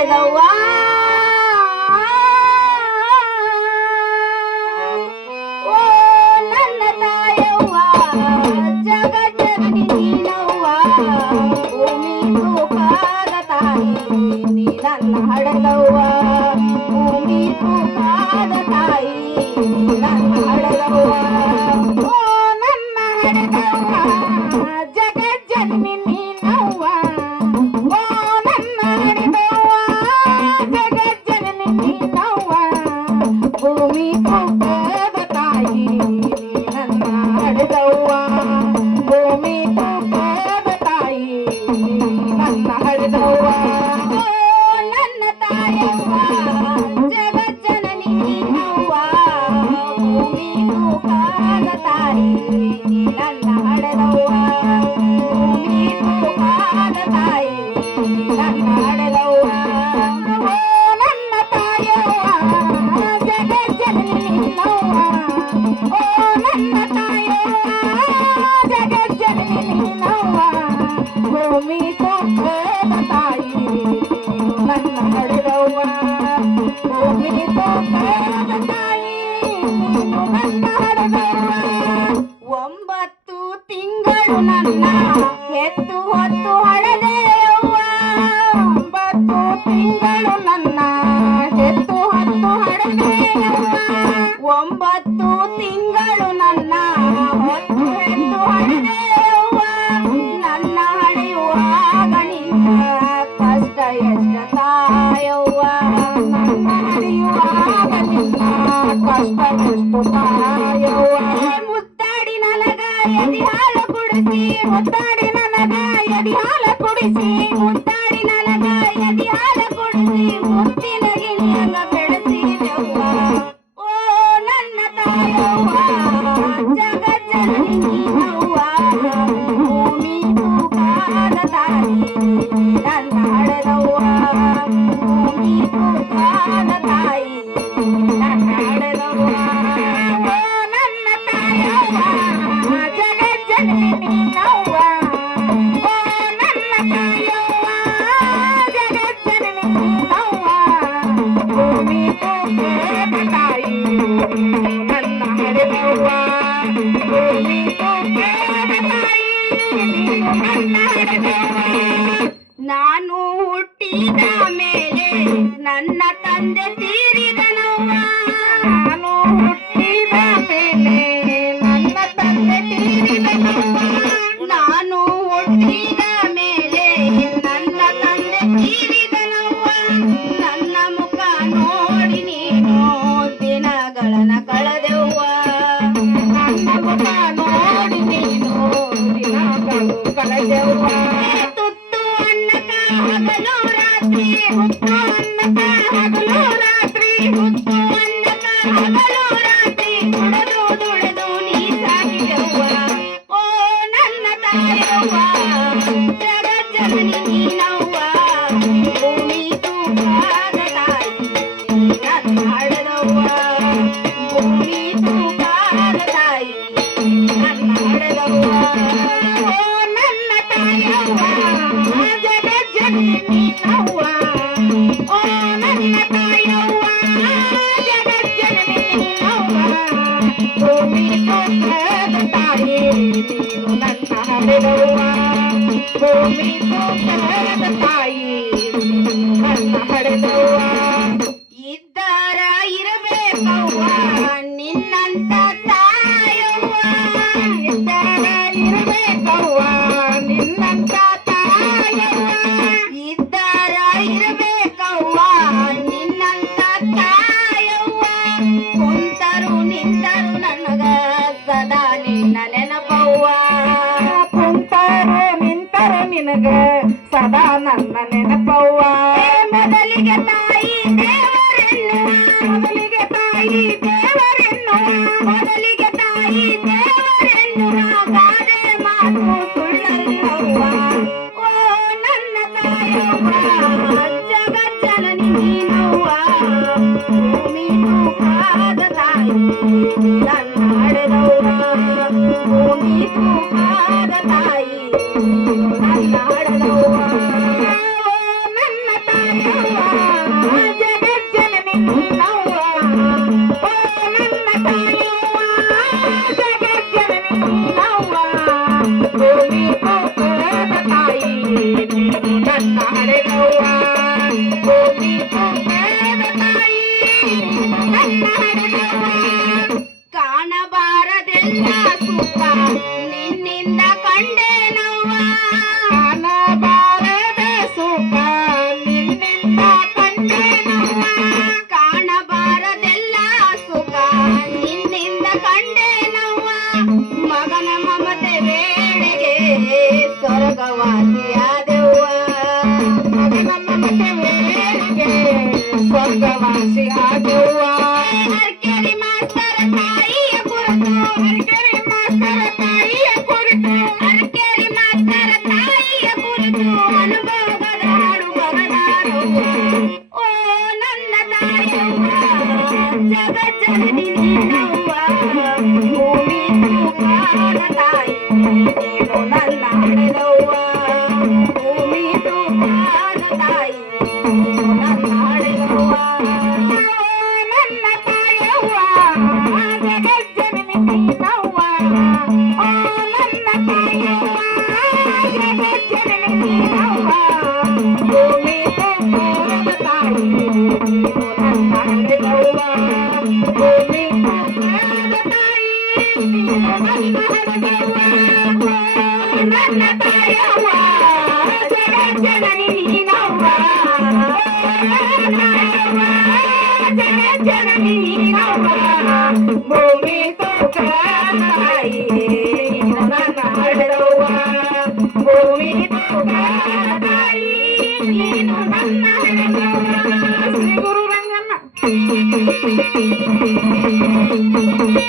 ಹಡೆದವ್ವ ಓ ನನ್ನ ತಾಯವ್ವ ಜಗಜ್ಜನನಿ ನೀನವ್ವ ಭೂಮಿ ತೂಕಾದ ತಾಯಿ ನೀ ನನ್ನ ಹಡೆದವ್ವ ಭೂಮಿ ತೂಕಾದ ತಾಯಿ ನೀ ನನ್ನ ಹಡೆದವ್ವ ಓ ನನ್ನ ಹಡೆದವ್ವ ಜಗಜ್ಜನನಿ ನೀನವ್ವ ಓ ನನ್ನ ಹಡೆದವ್ವ ಜಗಜ್ಜನನಿ ನೀನವ್ವ ಭೂಮಿ ತೂಕಾದ ತಾಯಿ ನೀ ನನ್ನ ಹಡೆದವ್ವ ಭೂಮಿ ತೂಕಾದ ತಾಯಿ ನೀ ನನ್ನ ಹಡೆದವ್ವ ಓ ನನ್ನ ತಾಯವ್ವ ಜಗಜ್ಜನನಿ ನೀನವ್ವ ಭೂಮಿ ತೂಕಾದ ತಾಯಿ ನೀ ನನ್ನ ಹಡೆದವ್ವ ಭೂಮಿ ತೂಕಾದ ತಾಯಿ ನೀ ನನ್ನ ಹಡೆದವ್ವ ಓ ನನ್ನ ತಾಯವ್ವ ಜಗಜ್ಜನನಿ ನೀನವ್ವ ಓ ನನ್ನ ತಾಯವ್ವ ಜಗಜ್ಜನನಿ ನೀನವ್ವ ಭೂಮಿ ತೂಕಾದ ತಾಯಿ ನೀನು ನನ್ನ ಹಡೆದವ್ವ ಭೂಮಿ ತೂಕಾದ ತಾಯಿ ನೀನು ನನ್ನ ಹಡೆದವ್ವ 9 ತಿಂಗಳು ನನ್ನ ಹೆತ್ತು ಹೊತ್ತು ಹಡೆದೆಯವ್ವ 9 ತಿಂಗಳು ನನ್ನ ಹೆತ್ತು ಹೊತ್ತು ಹಡೆದೆಯವ್ವ 9 ತಿಂಗಳು ನನ್ನ ಹೊತ್ತು ಹೆತ್ತು ಹಡೆದೆಯವ್ವ ನನ್ನ ಹಡೆಯುವಾಗ ನಿನ್ನ ಕಷ್ಟ ಎಷ್ಟ ತಾಯವ್ವ ನನ್ನ ಹಡೆಯುವಾಗ ನಿನ್ನ ಕಷ್ಟ ಎಷ್ಟು ತಾಯವ್ವ ಮುದ್ದಾಡಿ ನನಗ ಎದಿ ಹಾಲು ಕುಡಿಸಿ ಮುದ್ದಾಡಿ ನನಗ ಎದಿ ಹಾಲು ಕುಡಿಸಿ ಮುದ್ದಾಡಿ ನನಗ ಎದಿ ಹಾಲು ಕುಡಿಸಿ ಮುತ್ತಿನ ಗಿಣಿಯಂಗ ಬೆಳೆಸಿದೆವ್ವ ಓ ನನ್ನ ತಾಯವ್ವ ಜಗಜ್ಜನನಿ ನೀನವ್ವ ಭೂಮಿ ತೂಕಾದ ತಾಯಿ ನೀ ನನ್ನ ಹಡೆದವ್ವ ಭೂಮಿ ತೂಕಾದ ತಾಯಿ ನೀ ನನ್ನ ಹಡೆದವ್ವ ಓ ನನ್ನ ತಾಯವ್ವ ಜಗಜ್ಜನನಿ ನೀನವ್ವ ಓ ನನ್ನ ತಾಯವ್ವ ಜಗಜ್ಜನನಿ ನೀನವ್ವ ಭೂಮಿ ತೂಕಾದ ತಾಯಿ ನೀನು ನನ್ನ ಹಡೆದವ್ವ ಭೂಮಿ ತೂಕಾದ ತಾಯಿ ನೀನು ನನ್ನ ಹಡೆದವ್ವ ನಾನು ಹುಟ್ಟಿದ ಮೇಲೆ ನನ್ನ ತಂದೆ ತೀರಿದನವ್ವ ನಾನು ಹುಟ್ಟಿದ ಮೇಲೆ ನನ್ನ ತಂದೆ ತೀರಿದನವ್ವ ನಾನು ಹುಟ್ಟಿದ ಮೇಲೆ ನನ್ನ ತಂದೆ ತೀರಿದನವ್ವ ನನ್ನ ಮುಖ ನೋಡಿ ನೀನು ದಿನಗಳನ್ನ ಕಳೆದೆವ್ವ ನನ್ನ ಮುಖ ನೋಡಿ ನೀನು ದಿನಗಳು ಕಳೆದೆವ್ವ ತುತ್ತು ಅನ್ನಕ ಹಗಲು ರಾತ್ರಿ ಹುತ್ತು ಅನ್ನಕ ಹಗಲು ರಾತ್ರಿ ಹುತ್ತು ಅನ್ನಕ ಹಗಲು ರಾತ್ರಿ ದುಡಿದು ದುಡಿದು ನೀ ಸಾಕಿದೆವ್ವ ಓ ನನ್ನ ತಾಯವ್ವ ಜಗಜ್ಜನನಿ ನೀನವ್ವ ಭೂಮಿ ತೂಕಾದ ತಾಯಿ ನೀ ನನ್ನ ಹಡೆದವ್ವ ಭೂಮಿ ತೂಕಾದ ತಾಯಿ ನೀ ನನ್ನ ಹಡೆದವ್ವ ಓ ನನ್ನ ತಾಯವ್ವ ಜಗಜ್ಜನನಿ ನೀನವ್ವ ಓ ನನ್ನ ತಾಯವ್ವ ಜಗಜ್ಜನನಿ ನೀನವ್ವ ಭೂಮಿ ತೂಕಾದ ತಾಯಿ ನೀನು ನನ್ನ ಹಡೆದವ್ವ ಭೂಮಿ ತೂಕಾದ ತಾಯಿ ನೀನು ನನ್ನ ಹಡೆದವ್ವ ಇದ್ದಾರ ಇರಬೇಕವ್ವ ನಿನ್ನಂತ ತಾಯವ್ವ ಇದ್ದಾರ ಇರಬೇಕವ್ವ ನಿನ್ನಂತ ತಾಯವ್ವ ಇದ್ದಾರ ಇರಬೇಕವ್ವ ನಿನ್ನಂತ ತಾಯವ್ವ ಕುಂತರು ನಿಂತರು ನನಗ ಸದಾ ನಿನ್ನ ನೆನಪವ್ವ ಕುಂತರು ನಿಂತರು ನಿನಗ ಸದಾ ನನ್ನ ನೆನಪವ್ವ ಮೊದಲಿಗೆ ತಾಯಿ ದೇವರೆನ್ನುವ ಮೊದಲಿಗೆ ತಾಯಿ ದೇವರೆನ್ನುವ ಮೊದಲಿಗೆ ತಾಯಿ ದೇವರೆನ್ನುವ ಗಾದೆ ಮಾತು ಸುಳ್ಳಲ್ಲವ್ವ ಓ ನನ್ನ ತಾಯವ್ವ ಜಗಜ್ಜನನಿ ನೀನವ್ವ ಭೂಮಿ ತೂಕಾದ ತಾಯಿ ನನ್ನ ಹಡೆದವ್ವ ಭೂಮಿ ತೂಕಾದ ತಾಯಿ ನನ್ನ ಹಡೆದವ್ವ ನನ್ನ ತಾಯವ್ವ ನೀನು ನನ್ನ ಹಡೆದವ್ವ ಭೂಮಿ ತುಂಬೇದ ತಾಯಿ ನನ್ನ ಹಡೆದವ್ವ ಕಾಣಬಾರದೆಲ್ಲ ಸುಖ ನಿನ್ನಿಂದ ಕಂಡೇನವ್ವ ಕಾಣಬಾರದ ಸುಖ ನಿನ್ನಿಂದ ಕಂಡೇನವ್ವ ಕಾಣಬಾರದೆಲ್ಲ ಸುಖ ನಿನ್ನಿಂದ ಕಂಡೇನವ್ವ ಮಗನ ಮಮತೆ ವೇಳೆಗೆ ಸ್ವರ್ಗವಾಸಿಯಾದೆವ್ವ ಮಗನ ಮಮತೆ ವೇಳೆಗೆ ಸ್ವರ್ಗವಾಸಿಯಾದೆವ್ವ ಅರ್ಕೆರಿ ಮಾಸ್ತರ ತಾಯಿಯ ಕುರಿತು ಅರ್ಕೆರಿ ಮಾಸ್ತರ ತಾಯಿಯ ಕುರಿತು ಅರ್ಕೆರಿ ಮಾಸ್ತರ ತಾಯಿಯ ಕುರಿತು ಅನುಭವದ ಹಾಡು ಬರದಾರವ್ವ ಓ ನನ್ನ ತಾಯವ್ವ ಜಗಜ್ಜನನಿ ನೀನವ್ವ ಭೂಮಿ ತೂಕಾದ ತಾಯಿ ನೀನು ನನ್ನ ಹಡೆದವ್ವ ಭೂಮಿ ತೂಕಾದ ತಾಯಿ ನೀನು ನನ್ನ ಹಡೆದವ್ವ ನನ್ನ ತಾಯವ್ವ ಜಗಜ್ಜನನಿ ನೀನವ್ವ ಓ ನನ್ನ ತಾಯವ್ವ ಜಗಜ್ಜನನಿ ನೀನವ್ವ ಭೂಮಿ ತೂಕಾದ ತಾಯಿ ನೀನು ನನ್ನ ಹಡೆದವ್ವ ಭೂಮಿ ತೂಕಾದ ತಾಯಿ ನೀನು ನನ್ನ ಹಡೆದವ್ವ ನನ್ನ ತಾಯವ್ವ ಜಗಜ್ಜನನಿ ನೀನವ್ವ ಜಗಜ್ಜನನಿ ನೀನವ್ವ ಭೂಮಿ ತೂಕಾದ ತಾಯಿ ನೀನು ನನ್ನ ಹಡೆದವ್ವ ಭೂಮಿ ತೂಕಾದ ತಾಯಿ ನೀನು ನನ್ನ ಹಡೆದವ್ವ ಶ್ರೀ ಗುರು ರಂಗಣ್ಣ